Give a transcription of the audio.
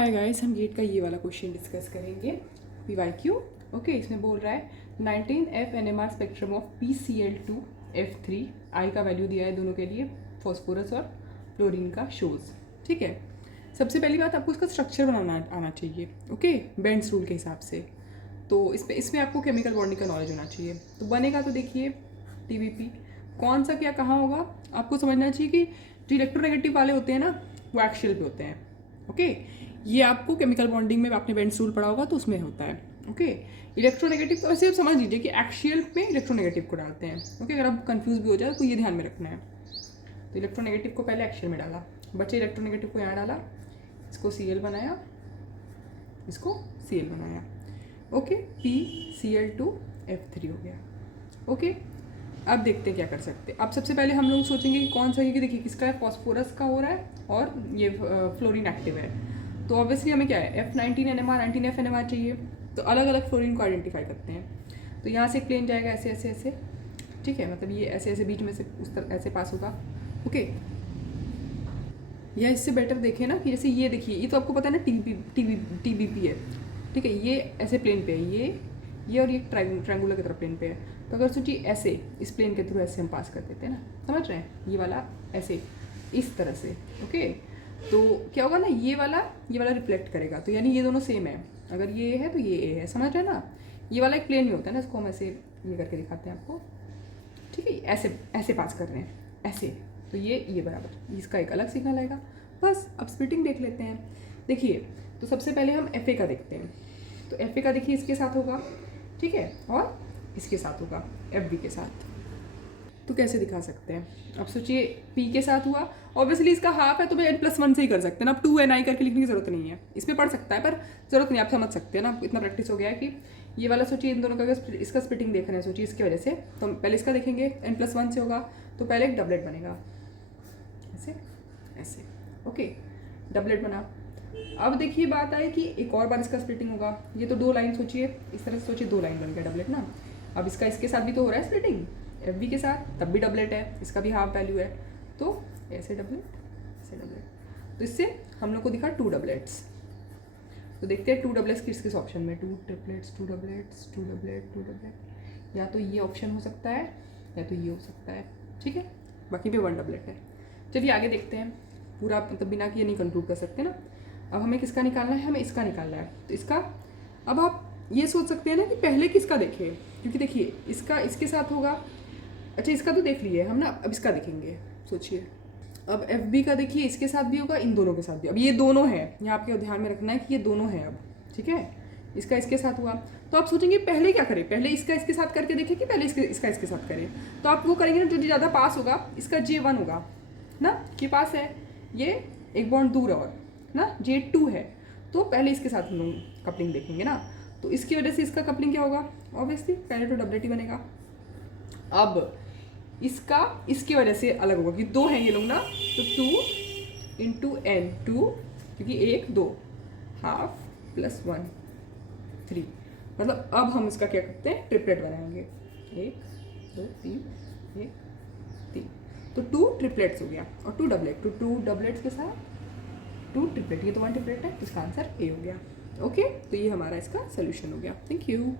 Hi guys, हम gate का ये वाला क्वेश्चन डिस्कस करेंगे PYQ। ओके, इसमें बोल रहा है 19F NMR spectrum of PCl2F3 आई का वैल्यू दिया है दोनों के लिए, फॉस्फोरस और फ्लोरीन का शोज। ठीक है, सबसे पहली बात आपको इसका स्ट्रक्चर बनाना आना चाहिए। ओके, बेंड्स रूल के हिसाब से। तो इसमें आपको केमिकल बॉन्डिंग का नॉलेज होना चाहिए। तो बनेगा तो देखिए TBP कौन सा क्या कहाँ होगा, आपको समझना चाहिए कि जो इलेक्ट्रोनेगेटिव वाले होते हैं ना वो एक्शियल पे होते हैं। ओके, ये आपको केमिकल बॉन्डिंग में आपने बेंड्स रूल पढ़ा होगा तो उसमें होता है। ओके, इलेक्ट्रोनेगेटिव तो वैसे आप समझ लीजिए कि एक्शियल में इलेक्ट्रोनेगेटिव को डालते हैं। ओके, अगर आप कंफ्यूज भी हो जाए तो ये ध्यान में रखना है। तो इलेक्ट्रोनेगेटिव को पहले एक्शियल में डाला, बचे इलेक्ट्रोनेगेटिव को यहाँ डाला, इसको Cl बनाया, इसको Cl बनाया। ओके, PCl2F3 हो गया। ओके, अब देखते हैं क्या कर सकते हैं। अब सबसे पहले हम लोग सोचेंगे कि कौन सा, क्योंकि देखिए किसका है, फॉस्फोरस का हो रहा है और ये फ्लोरीन एक्टिव है। तो ऑब्वियसली हमें क्या है, F19 NMR 19F NMR चाहिए। तो अलग अलग फ्लोरीन को आइडेंटिफाई करते हैं। तो यहाँ से प्लेन जाएगा ऐसे ऐसे ऐसे, ठीक है, मतलब ये ऐसे ऐसे बीच में से उस तरह ऐसे पास होगा। ओके, या इससे बेटर देखें ना कि जैसे ये देखिए, ये तो आपको पता है ना TBP है। ठीक है, ये ऐसे प्लेन पे है, ये और ये ट्रायंगुलर की तरफ प्लेन पे है। तो अगर सोचिए ऐसे इस प्लेन के थ्रू ऐसे हम पास कर देते हैं ना, समझ रहे हैं, ये वाला ऐसे इस तरह से। ओके, तो क्या होगा ना, ये वाला रिफ्लेक्ट करेगा, तो यानी ये दोनों सेम है। अगर ये है तो ये ए है, समझ रहे हैं ना। ये वाला एक प्लेन में होता है ना, इसको हम ऐसे ये करके दिखाते हैं आपको। ठीक है, ऐसे ऐसे पास कर रहे हैं ऐसे, तो ये बराबर, इसका एक अलग सिग्नल आएगा। बस अब स्प्लिटिंग देख लेते हैं। देखिए, तो सबसे पहले हम FA का देखते हैं। तो FA का देखिए इसके साथ होगा, ठीक है, और इसके साथ होगा FB के साथ। तो कैसे दिखा सकते हैं, अब सोचिए P के साथ हुआ, ऑब्वियसली इसका हाफ है तो भाई N+1 से ही कर सकते हैं ना। अब 2NI करके लिखने की जरूरत नहीं है, इसमें पढ़ सकता है पर जरूरत नहीं, आप समझ सकते हैं ना, इतना प्रैक्टिस हो गया है कि ये वाला सोचिए इन दोनों का इसका स्प्लिटिंग देख रहे हैं, सोचिए इसकी वजह से। तो हम पहले इसका देखेंगे, N+1 से होगा तो पहले एक डबलेट बनेगा ऐसे ऐसे। ओके, डबलेट बना। अब देखिए बात आई कि एक और बार इसका स्प्लिटिंग होगा। ये तो दो लाइन सोचिए, इस तरह से सोचिए, दो लाइन बन गया डबलेट ना। अब इसका इसके साथ भी तो हो रहा है स्प्लिटिंग, FB के साथ, तब भी डबलेट है, इसका भी हाफ वैल्यू है, तो ऐसे डबलेट ऐसे डबलेट। तो इससे हम लोग को दिखा 2 डबलेट्स। तो देखते हैं 2 डबलेट्स किस किस ऑप्शन में, 2 ट्रिपलेट्स 2 डबलेट्स 2 डबलेट 2 डबलेट। या तो ये ऑप्शन हो सकता है या तो ये हो सकता है, ठीक है, बाकी पे 1 डबलेट है। चलिए आगे देखते हैं, पूरा मतलब बिना किए नहीं कंक्लूड कर सकते ना। अब हमें किसका निकालना है, हमें इसका निकालना है। तो इसका, अब आप ये सोच सकते हैं ना कि पहले किसका देखें, क्योंकि देखिए इसका इसके साथ होगा। अच्छा, इसका तो देख लिए हम ना, अब इसका देखेंगे। सोचिए अब FB का देखिए, इसके साथ भी होगा, इन दोनों के साथ भी। अब ये दोनों है, यहाँ आपके ध्यान में रखना है कि ये दोनों है अब, ठीक है, इसका इसके साथ हुआ। तो आप सोचेंगे पहले क्या करें, पहले इसका इसके साथ करके देखें कि पहले इसका इसके साथ करें। तो आप वो करेंगे ना, जो ज़्यादा पास होगा इसका J1 होगा ना, के पास है, ये एक बॉन्ड दूर है और ना J2 है, तो पहले इसके साथ हम लोग कपलिंग देखेंगे ना। तो इसकी वजह से इसका कपलिंग क्या होगा, ऑब्वियसली पहले तो डबलेट ही बनेगा। अब इसका इसकी वजह से अलग होगा कि 2 हैं ये लोग ना, तो 2 × N2, क्योंकि 1 2 हाफ +1 3, मतलब अब हम इसका क्या करते हैं, ट्रिपलेट बनाएंगे, 1 2 3 1 3। तो 2 ट्रिपलेट्स हो गया और 2 डबलेट, तो 2 डबलेट्स के साथ 2 ट्रिपलेट, ये तो 1 ट्रिपलेट है, इसका आंसर A हो गया। ओके, तो ये हमारा इसका सोल्यूशन हो गया। Thank you.